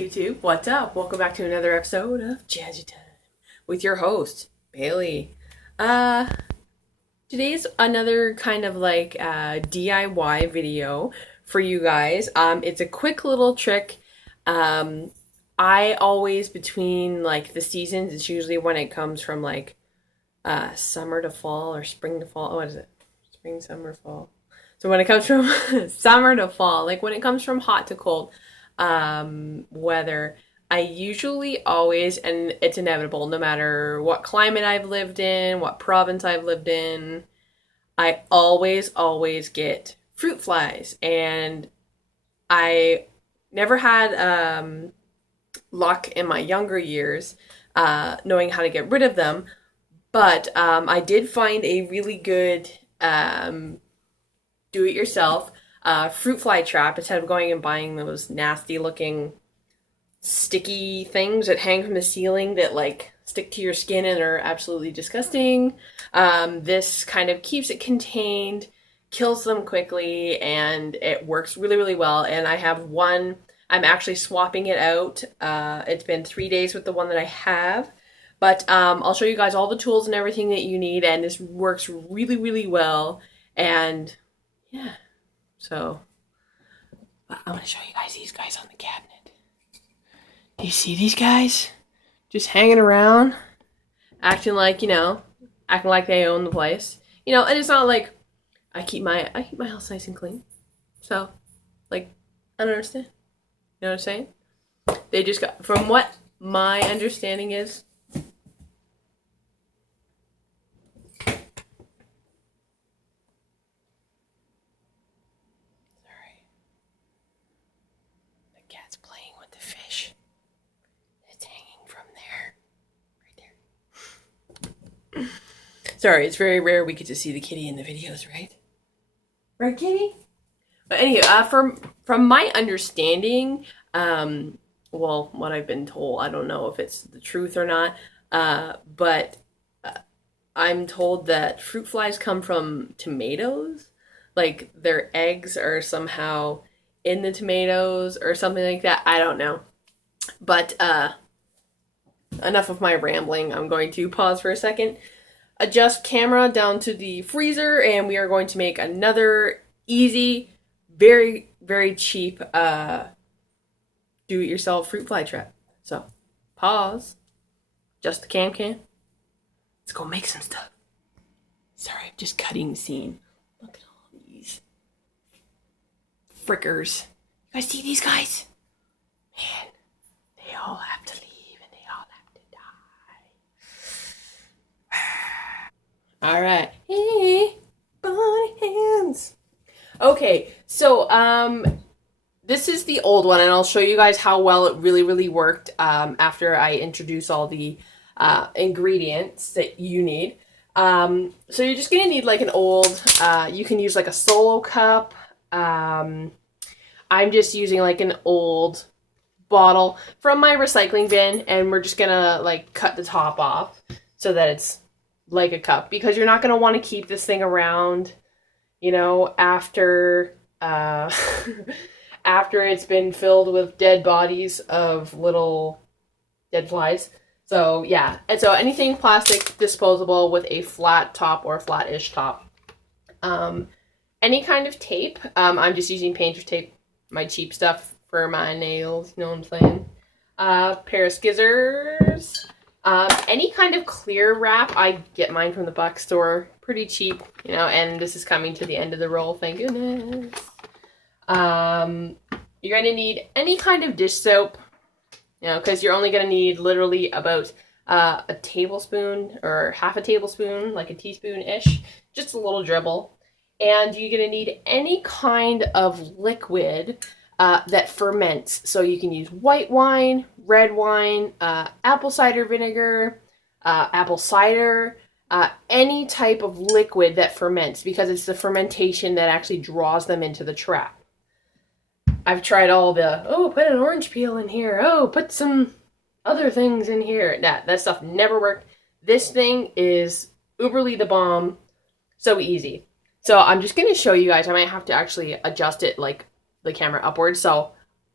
YouTube, what's up? Welcome back to another episode of Jazzy Time with your host, Bailey. Today's another kind of like DIY video for you guys. It's a quick little trick. I always, between like the seasons, it's usually when it comes from like summer to fall or spring to fall. What is it? Spring, summer, fall. So when it comes from summer to fall, like when it comes from hot to cold weather, I usually always, and it's inevitable no matter what climate I've lived in, what province I've lived in, I always get fruit flies. And I never had luck in my younger years knowing how to get rid of them, but I did find a really good do-it-yourself fruit fly trap instead of going and buying those nasty looking sticky things that hang from the ceiling that like stick to your skin and are absolutely disgusting. This kind of keeps it contained, kills them quickly, and it works really well. And I have one, I'm actually swapping it out. It's been 3 days with the one that I have, but I'll show you guys all the tools and everything that you need, and this works really well. And yeah, so I'm gonna show you guys these guys on the cabinet. Do you see these guys? Just hanging around, acting like, acting like they own the place. And it's not like I keep my house nice and clean. So, like, I don't understand. You know what I'm saying? They just got, from what my understanding is, playing with the fish. It's hanging from there. Right there. Sorry, it's very rare we get to see the kitty in the videos, right? Right, kitty? But anyway, from my understanding, well, what I've been told, I don't know if it's the truth or not, but I'm told that fruit flies come from tomatoes. Like, their eggs are somehow in the tomatoes or something like that. I don't know. But enough of my rambling. I'm going to pause for a second, adjust camera down to the freezer, and we are going to make another easy, very cheap do-it-yourself fruit fly trap. So pause, adjust the cam. Let's go make some stuff. Sorry, I'm just cutting the scene. Look at all these frickers. You guys see these guys? Man, they all have to leave and they all have to die. All right. Hey, bunny hands. Okay, so this is the old one, and I'll show you guys how well it really worked after I introduce all the ingredients that you need. So you're just gonna need like an old, you can use like a Solo cup. I'm just using like an old bottle from my recycling bin, and we're just gonna like cut the top off so that it's like a cup, because you're not gonna want to keep this thing around, after after it's been filled with dead bodies of little dead flies. So yeah, and so anything plastic, disposable, with a flat top or flat-ish top. Any kind of tape. I'm just using painter's tape, my cheap stuff for my nails, you know what I'm saying? Pair of scissors. Any kind of clear wrap. I get mine from the box store, pretty cheap, and this is coming to the end of the roll, thank goodness. You're going to need any kind of dish soap, because you're only going to need literally about a tablespoon or half a tablespoon, like a teaspoon-ish, just a little dribble. And you're going to need any kind of liquid that ferments. So you can use white wine, red wine, apple cider vinegar, apple cider, any type of liquid that ferments, because it's the fermentation that actually draws them into the trap. I've tried all the, put an orange peel in here, put some other things in here. That stuff never worked. This thing is uberly the bomb. So easy. So I'm just going to show you guys. I might have to actually adjust it like the camera upwards. So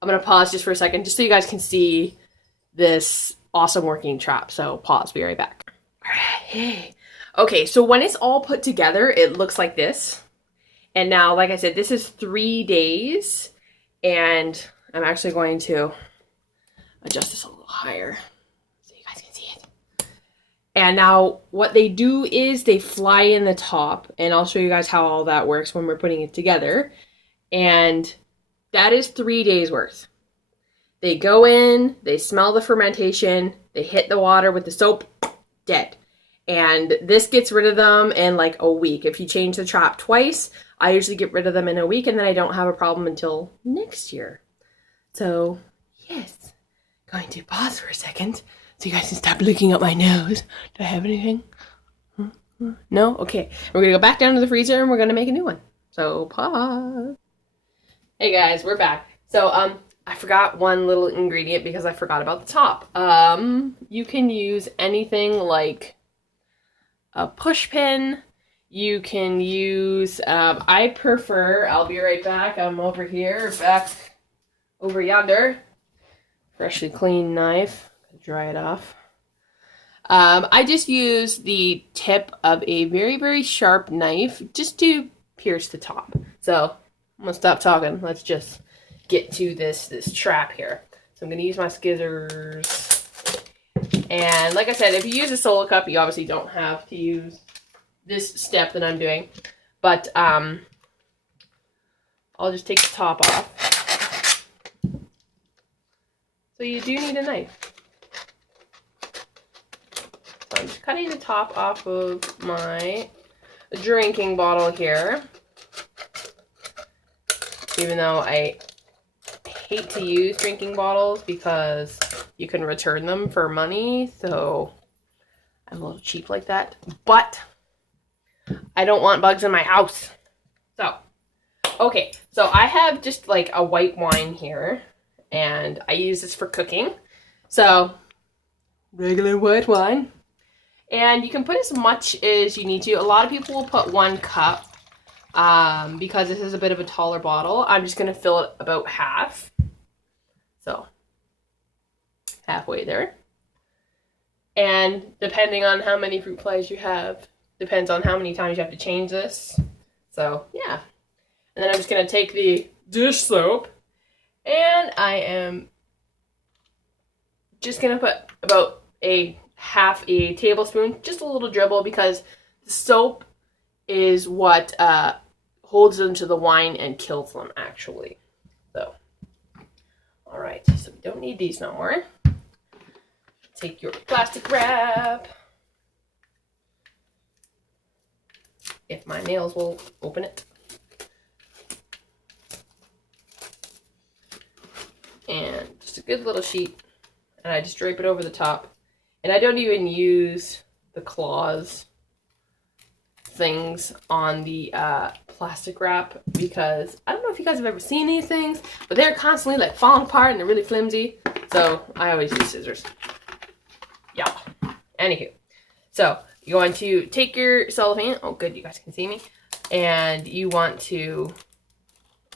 I'm going to pause just for a second, just so you guys can see this awesome working trap. So pause, be right back. All right. Okay, so when it's all put together, it looks like this. And now, like I said, this is 3 days. And I'm actually going to adjust this a little higher so you guys can see it. And now what they do is they fly in the top. And I'll show you guys how all that works when we're putting it together. And that is 3 days worth. They go in, they smell the fermentation, they hit the water with the soap, dead. And this gets rid of them in like a week. If you change the trap twice, I usually get rid of them in a week, and then I don't have a problem until next year. So, yes. Going to pause for a second so you guys can stop looking at my nose. Do I have anything? No? Okay. We're going to go back down to the freezer, and we're going to make a new one. So, pause. Hey guys, we're back. So, I forgot one little ingredient because I forgot about the top. You can use anything like a push pin. You can use, I prefer, I'll be right back. I'm over here, back over yonder. Freshly clean knife. Dry it off. I just use the tip of a very, very sharp knife just to pierce the top. So, I'm going to stop talking. Let's just get to this trap here. So I'm going to use my scissors. And like I said, if you use a solo cup, you obviously don't have to use this step that I'm doing. But I'll just take the top off. So you do need a knife. So I'm just cutting the top off of my drinking bottle here. Even though I hate to use drinking bottles because you can return them for money, so I'm a little cheap like that. But I don't want bugs in my house. So, okay, so I have just like a white wine here, and I use this for cooking. So, regular white wine. And you can put as much as you need to. A lot of people will put 1 cup. Because this is a bit of a taller bottle, I'm just going to fill it about half. So, halfway there. And depending on how many fruit flies you have, depends on how many times you have to change this. So, yeah. And then I'm just going to take the dish soap, and I am just going to put about a half a tablespoon, just a little dribble, because the soap is what holds them to the wine and kills them, actually. So, all right, so we don't need these no more. Take your plastic wrap. If my nails will open it. And just a good little sheet. And I just drape it over the top. And I don't even use the claws things on the plastic wrap, because I don't know if you guys have ever seen these things, but they're constantly like falling apart and they're really flimsy. So I always use scissors. Yeah. Anywho. So you're going to take your cellophane. Oh, good. You guys can see me. And you want to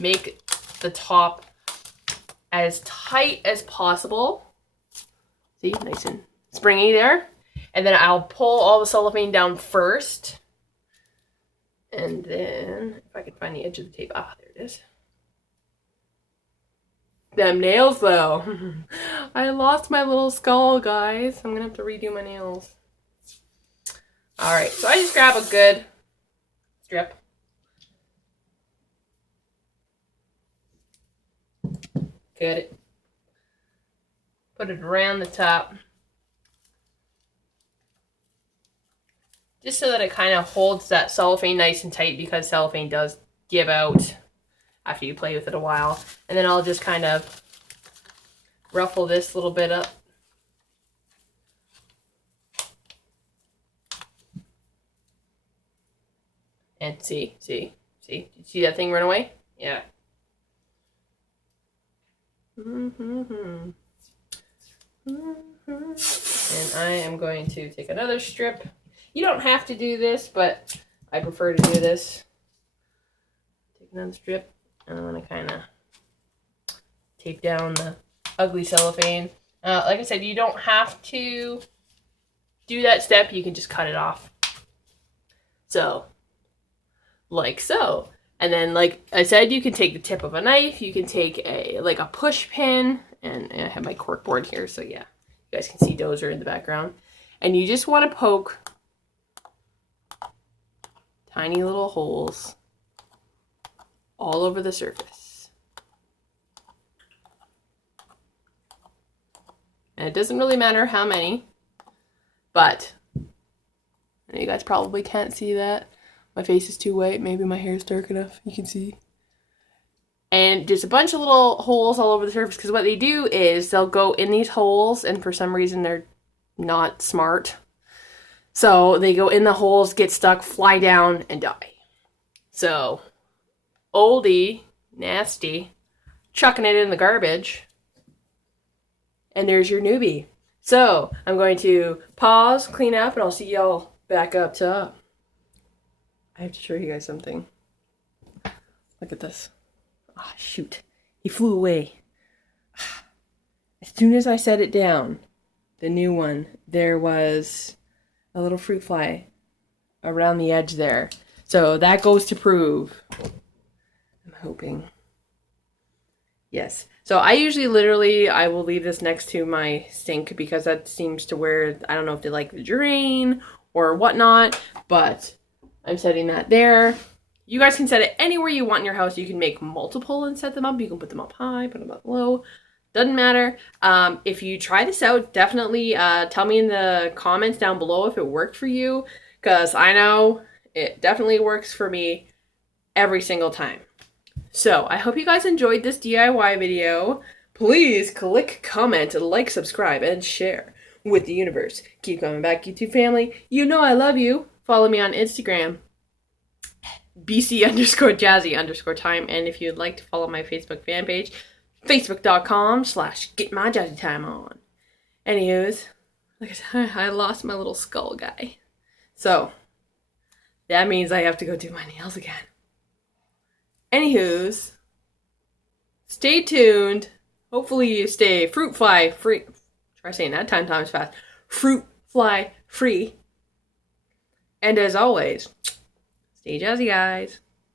make the top as tight as possible. See, nice and springy there. And then I'll pull all the cellophane down first. And then, if I can find the edge of the tape. Ah, there it is. Them nails, though. I lost my little skull, guys. I'm going to have to redo my nails. Alright, so I just grab a good strip. Cut it. Put it around the top. Just so that it kind of holds that cellophane nice and tight, because cellophane does give out after you play with it a while. And then I'll just kind of ruffle this little bit up. And see? Did you see that thing run away? Yeah. And I am going to take another strip. You don't have to do this, but I prefer to do this. Take another strip, and I'm going to kind of take down the ugly cellophane. Like I said, you don't have to do that step. You can just cut it off. So, like so. And then, like I said, you can take the tip of a knife. You can take a push pin. And I have my cork board here, so yeah. You guys can see Dozer in the background. And you just want to poke tiny little holes all over the surface. And it doesn't really matter how many, but you guys probably can't see that. My face is too white. Maybe my hair is dark enough. You can see. And just a bunch of little holes all over the surface, because what they do is they'll go in these holes, and for some reason they're not smart. So they go in the holes, get stuck, fly down, and die. So, oldie, nasty, chucking it in the garbage. And there's your newbie. So, I'm going to pause, clean up, and I'll see y'all back up top. I have to show you guys something. Look at this. Ah, shoot. He flew away. As soon as I set it down, the new one, there was a little fruit fly around the edge there. So that goes to prove, I'm hoping. Yes. So I usually I will leave this next to my sink because that seems to where, I don't know if they like the drain or whatnot, but I'm setting that there. You guys can set it anywhere you want in your house. You can make multiple and set them up. You can put them up high, put them up low. Doesn't matter. If you try this out, definitely tell me in the comments down below if it worked for you, because I know it definitely works for me every single time. So I hope you guys enjoyed this DIY video. Please click, comment, like, subscribe, and share with the universe. Keep coming back, YouTube family. You know I love you. Follow me on Instagram, BC_Jazzy_time. And if you'd like to follow my Facebook fan page, Facebook.com/GetMyJazzyTimeOn. Anywho's, like I said, I lost my little skull guy. So, that means I have to go do my nails again. Anywho's, stay tuned. Hopefully you stay fruit fly free. Try saying that 10 times fast. Fruit fly free. And as always, stay jazzy, guys.